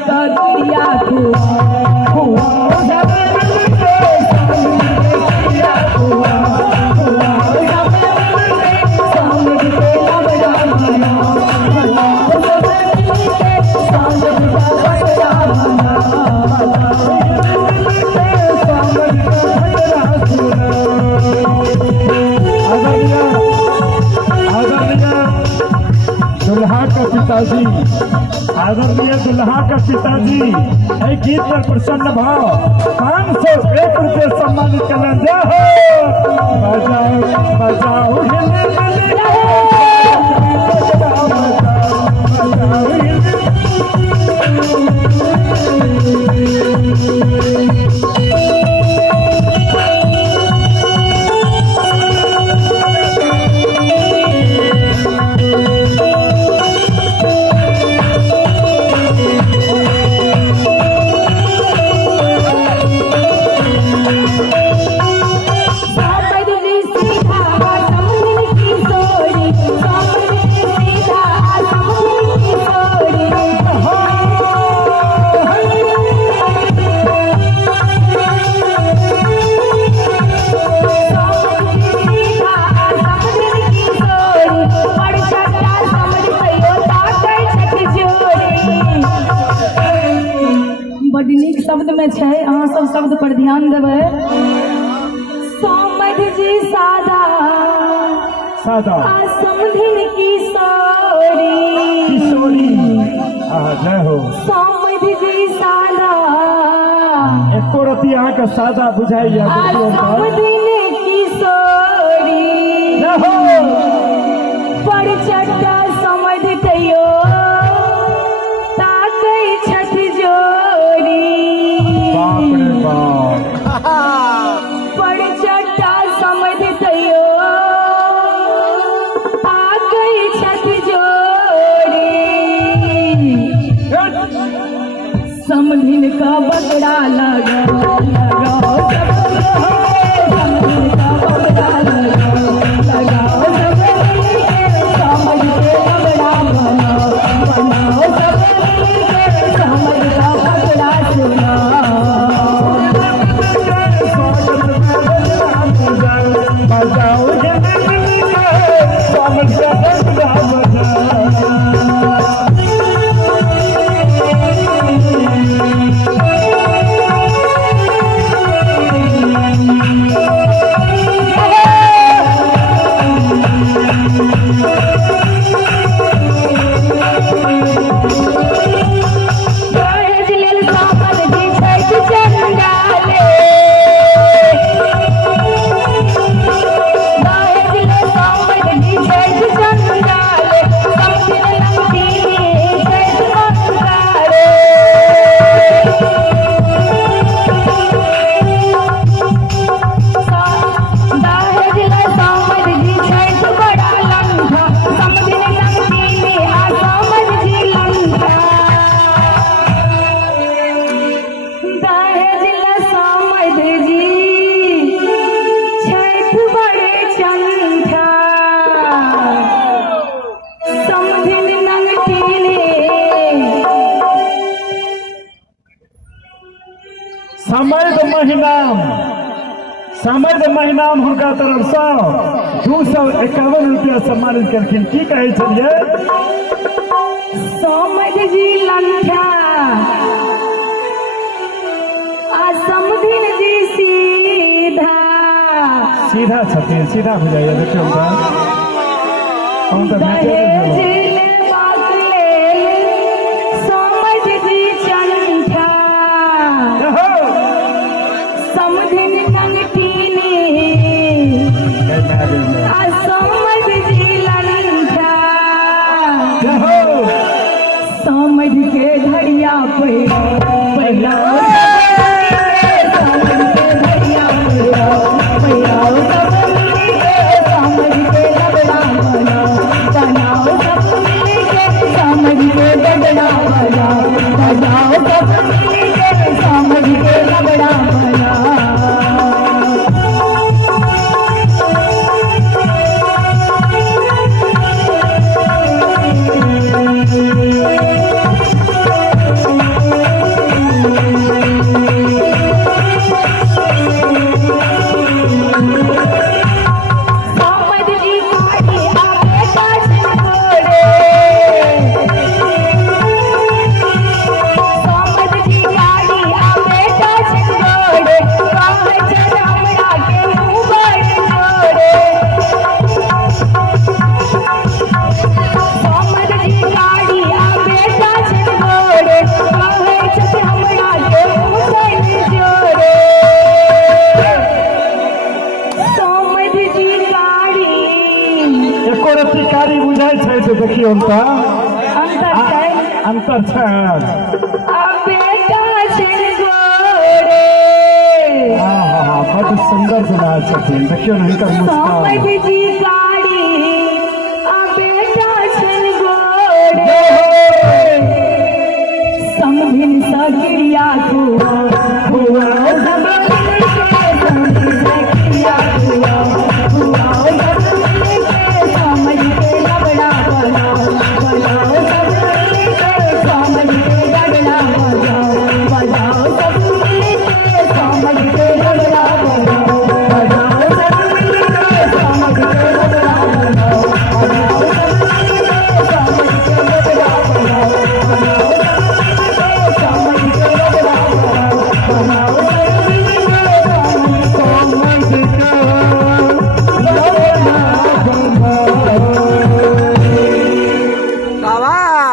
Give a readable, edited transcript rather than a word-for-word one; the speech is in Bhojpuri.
का क्रिया दुल्हा का पिताजी, आदरणीय दुल्हा का पिताजी एक गीत पर प्रसन्न भाव 501 रुपये सम्मानित करना। जय हो बजाओ बजाओ शब्द में छै, अहाँ सब शब्द पर ध्यान देबै। समधि जी सादा सादा समधिन किशोरी किशोरी। जय हो समधि जी सादा एको रति अहाँ के सादा बुझाइया। समधिन किशोरी जय हो पर चट्टा समधि तैयो ताकै छठ जोड़ी। बाप रे बाप पर चट्टा समधि तैयो आ गई छठ जोड़ी। समधिन का बकरा लगाओ लगाओ समधिन का बकरा लगाओ लगाओ समझ के बकरा बनाओ बनाओ समझ का बकरा सुनाओ। समर्थ महिनाम हुनका तरफ से 251 रुपया सम्मानित करखिन। की कहे छलिए? समधि जी लंठा आ समधिन जी सीधा सीधा छथिन, सीधा हो जाइए। देखियो हम तो समधि जी चंठा समधिन नंगटीनी आ समधि जी लंठा समधि के धड़िया पहिला समझ के लगड़ा बनाओ एको रत्ती कारी बुझाइ छै से देखियौ तऽ अंतर छै अंतर छै। आ बेटा छै गोरे बड़ सुंदर सुना छथिन, देखियौ ने हिनकर मुस्कान। समझ जी का